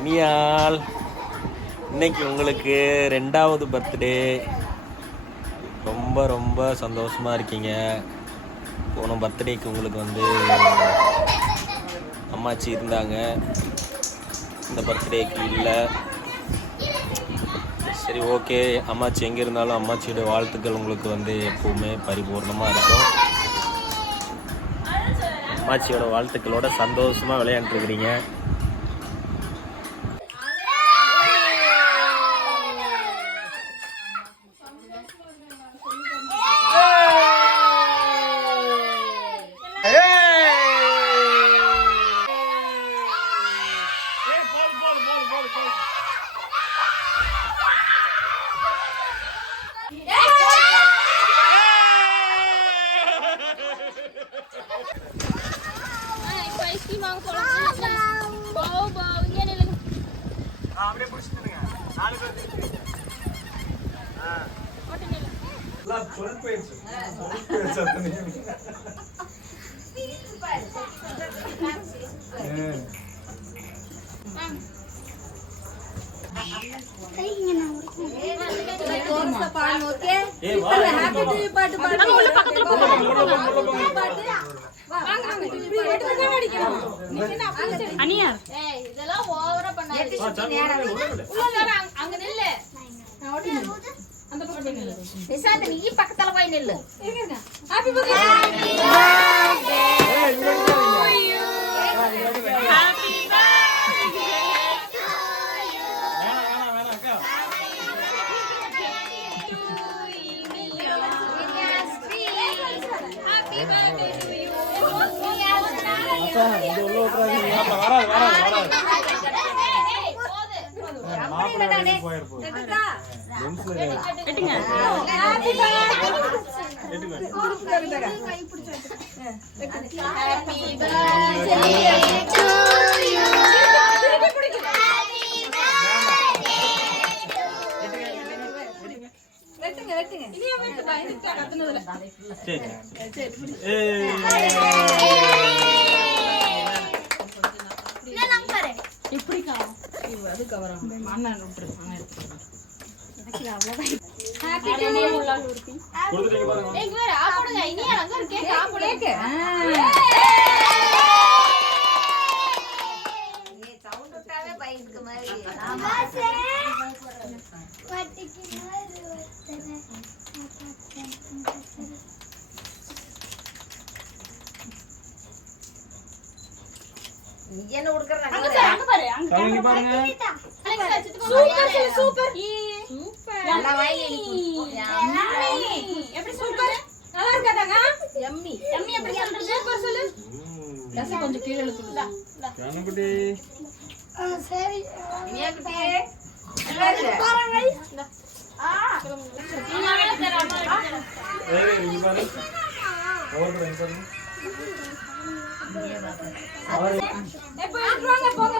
இனியால். இன்னைக்கு உங்களுக்கு ரெண்டாவது பர்த்டே ரொம்ப ரொம்ப சந்தோஷமாக இருக்கீங்க. போன பர்த்டேக்கு உங்களுக்கு வந்து அம்மாச்சி இருந்தாங்க. இந்த பர்த்டேக்கு இல்லை. சரி ஓகே அம்மாச்சி எங்கே இருந்தாலும் அம்மாச்சியோட வாழ்த்துக்கள் உங்களுக்கு வந்து எப்பவுமே பரிபூர்ணமாக இருக்கும். அம்மாச்சியோட வாழ்த்துக்களோட சந்தோஷமாக விளையாண்டுருக்கிறீங்க. நில்லு அங்க உள்ள பக்கத்துல போங்க. அனியார் ஏய் இதெல்லாம் ஓவரா பண்ணாத உள்ள வர அங்க நில்லு. அந்த பக்கம் நில்லு நிசாந்த நீ பக்கத்துல போய் நில்லு happy happy happy birthday to you Happy birthday to you. Happy to you. ஏய், இங்க பாரு, ஆஃப் பண்ணுங்க. இனி அங்க ஒரு cake ஆஃப் பண்ணுங்க. அங்க பாரு, அங்க பாரு, அங்க அங்க வச்சுட்டு போங்க. சூப்பர் சூப்பர் எப்படி சொல்றது நல்லா இருக்காதாங்க எம்மி எம்மி எப்படி சொல்றது? சூப்பர் சொல்லு. ரசி கொஞ்சம் கீழே இழுத்துடா போங்க போட்டோ எடுக்கிறாங்க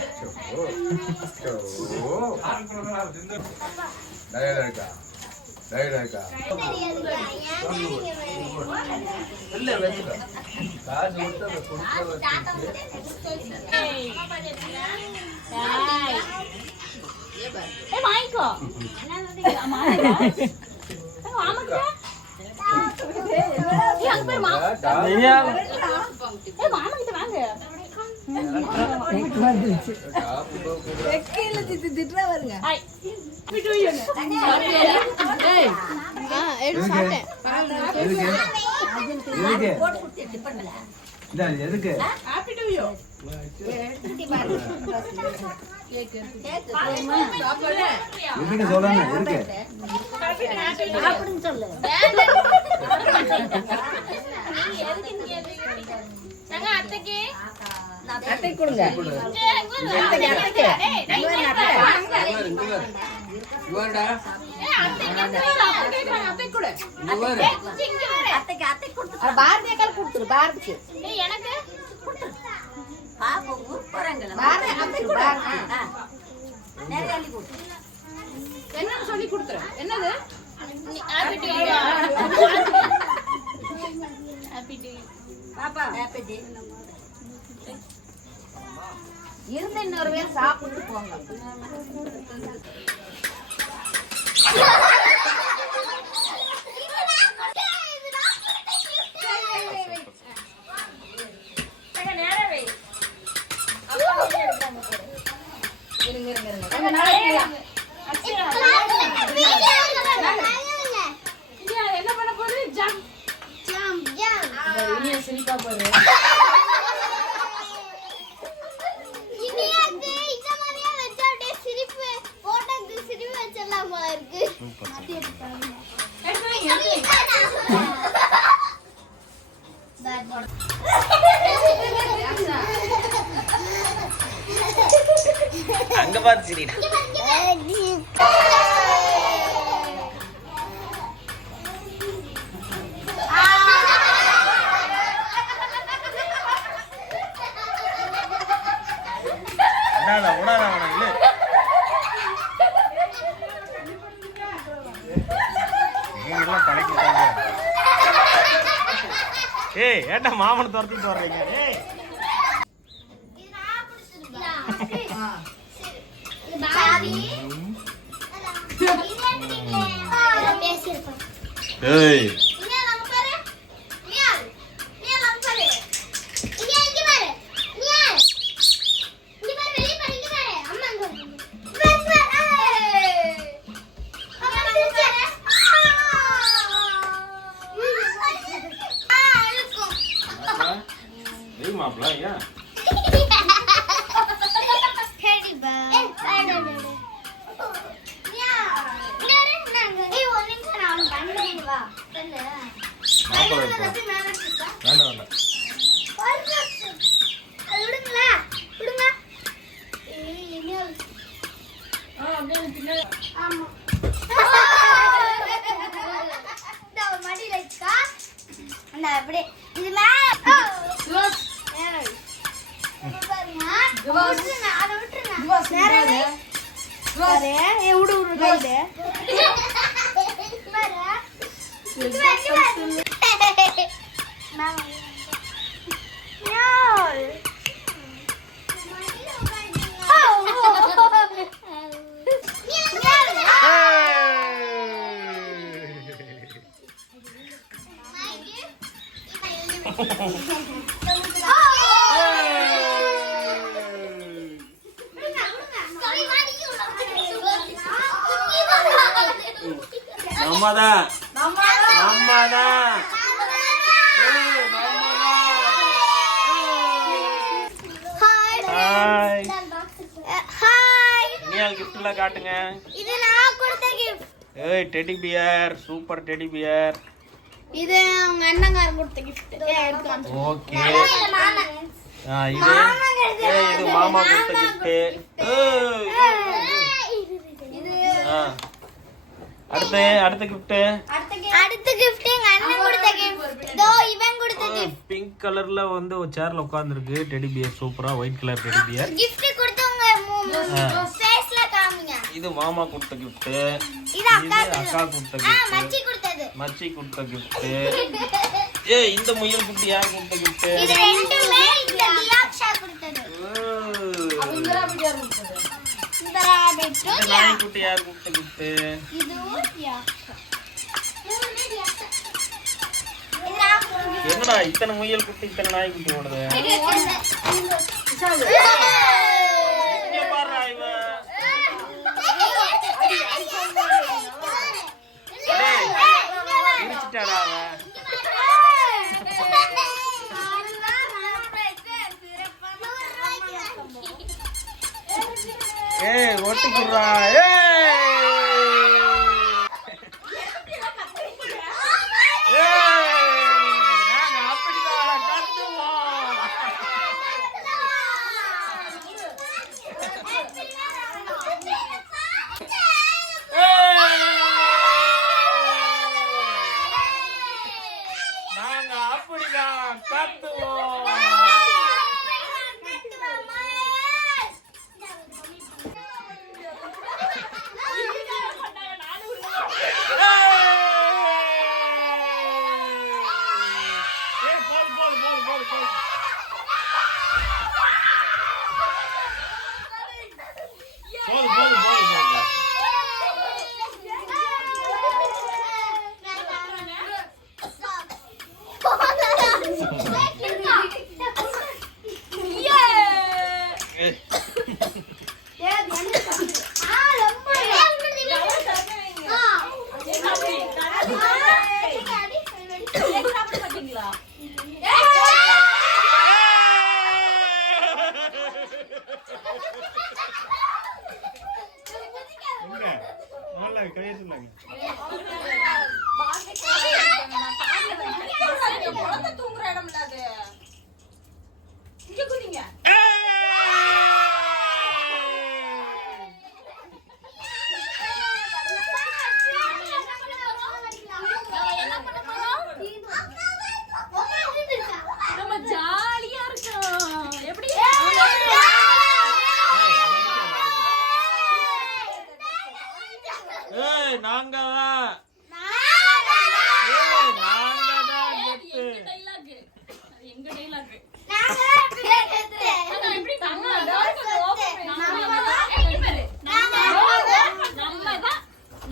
கொடுங்க ஏய் வாங்கிக்கோ மாமா மாமாக்கு ஏய் அங்க பேர் மாமா ஏய் மாமா கிட்ட வாங்க ஹாய் விட்டு எதுக்கு ஹாப்பி டு யூ எதுக்கு சொல்லணும் எதுக்கு அப்படின்னு சொல்லு அத்தை கொடுங்க பாரதிய கால் கொடுத்துரு பாரதிக்கு எனக்கு என்னன்னு சொல்லி கொடுத்துரு என்னது இருந்த இன்னொரு வேலை சாப்பிட்டு போங்க. அங்க பார்த்து சரிடா ஏன்டா மாமனை துரத்திட்டு வர்றீங்க? ஏய். 山田 நம்மதான் ஏய், ஹாய் ஹாய் கிஃப்ட்ல காட்டுங்க. இது நான் கொடுத்த கிஃப்ட் ஏய் teddy bear super teddy bear இது அவங்க அண்ணங்காரன் கொடுத்த கிஃப்ட் எடுத்து ஓகே மாமா. ஆ இது ஏய் இது மாமா கொடுத்த கிஃப்ட் இது. ஆ. அடுத்து அடுத்த கிஃப்ட் அடுத்த கிஃப்ட் எங்க அண்ணன் கொடுத்த கிஃப்ட் தோ இவன் கொடுத்த கிஃப்ட் பிங்க் கலர்ல வந்து ஒரு சேர்ல உட்கார்ந்துருக்கு. டெடி பியர் சூப்பரா white colour teddy bear gift கொடுத்தவங்க ஃபேஸ்ல காமிங்க. இது மாமா கொடுத்த கிஃப்ட் இது அக்கா அக்கா கொடுத்த ஆ கிஃப்ட் மச்சி கொடுத்தது. மச்சி கொடுத்த கிஃப்ட் ஏய் இந்த முயல் குட்டி யார் கொடுத்த கிஃப்ட் இது ரெண்டுமே இந்த தியாக்ஷா கொடுத்தது. இந்த குட்டி யார் கொடுத்த கிஃப்ட் இதுவும் தியாக்ஷா மூணுமே தியாக்ஷா இது நான் கொடுத்தது. என்னடா இத்தனை முயல் குட்டி இத்தனை நாய் குட்டி ஓடுது? இங்க ஒட்டு குடுறா. ஏ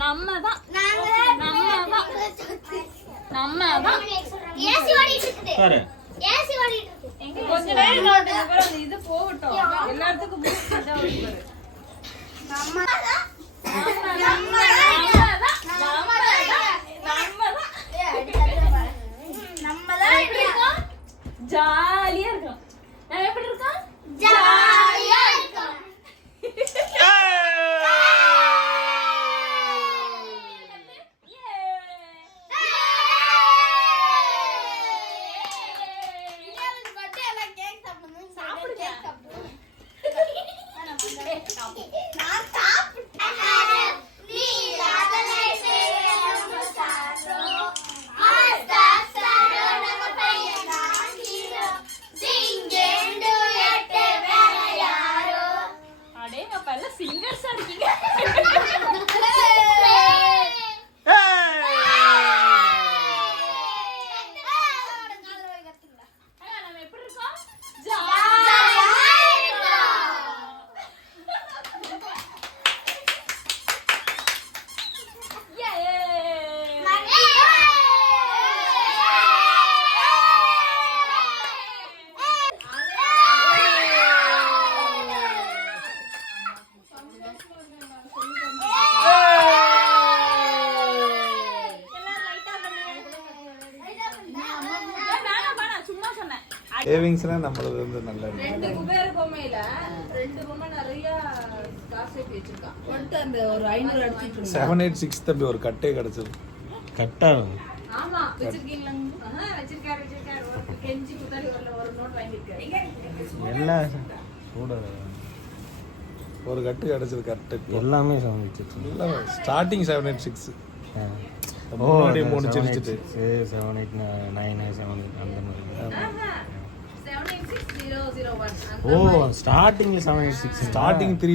நம்ம தான் நம்ம தான் ஏசி ஓடிட்டு இருக்குது. பாரு. ஏசி ஓடிட்டு இருக்கு கொஞ்ச நேரம் நோட்டு அப்புறம் இது போகட்டும். எல்லாத்துக்கும் மூச்சு இதான் வருது பாரு. நம்ம நம்ம தான் நம்ம தான் நம்ம தான் எப்படி இருக்கோம் ஜாலியா இருக்கோம். நான் எப்படி இருக்கோம்? ஜாலியா இருக்கோம் நான் சாப்பிட்டேன் நீ அதனை செய்யணும் சாப்பிடும் ஆஸ்தா சாரோ நம்ம பையன் நான் ஹீரோ சிங்கேண்டு எட்டு வேற யாரோ அடேங்கப்பா எல்லாம் சிங்கர்ஸா இருக்கீங்க ஆனா, நம்ம எப்படி இருக்கோம் ஜாலியா வேணாம் வேணாம் சும்மா சொன்னேன் சேவிங்ஸ்லாம் நம்மளது வந்து நல்ல ரெண்டு குபேர பொம்மையில ரெண்டு பொம்மை நிறைய வச்சிருக்கான். அந்த ஒரு அடிச்சிட்டு. செவன் எயிட் சிக்ஸ் தம்பி ஒரு கட்டே கிடச்சது. கட்டா? ஆமா வச்சிருக்கீங்களா? ஆஹா, வச்சிருக்காரு வச்சிருக்காரு. ஒரு கெஞ்சி குத்தாடி ஒரு ஒரு நோட் வாங்கியிருக்காரு. எல்லாம் கூட. ஒரு கட்டு கிடச்சது கரெக்டு எல்லாமே சமைச்சிச்சு ஸ்டார்டிங் செவன் எயிட் சிக்ஸ் முன்னாடி மூணு சிரிச்சிட்டு செவன் எயிட் நைன் செவன் அந்த மாதிரி. ஓ ஸ்டார்டிங்ல seven eight six starting three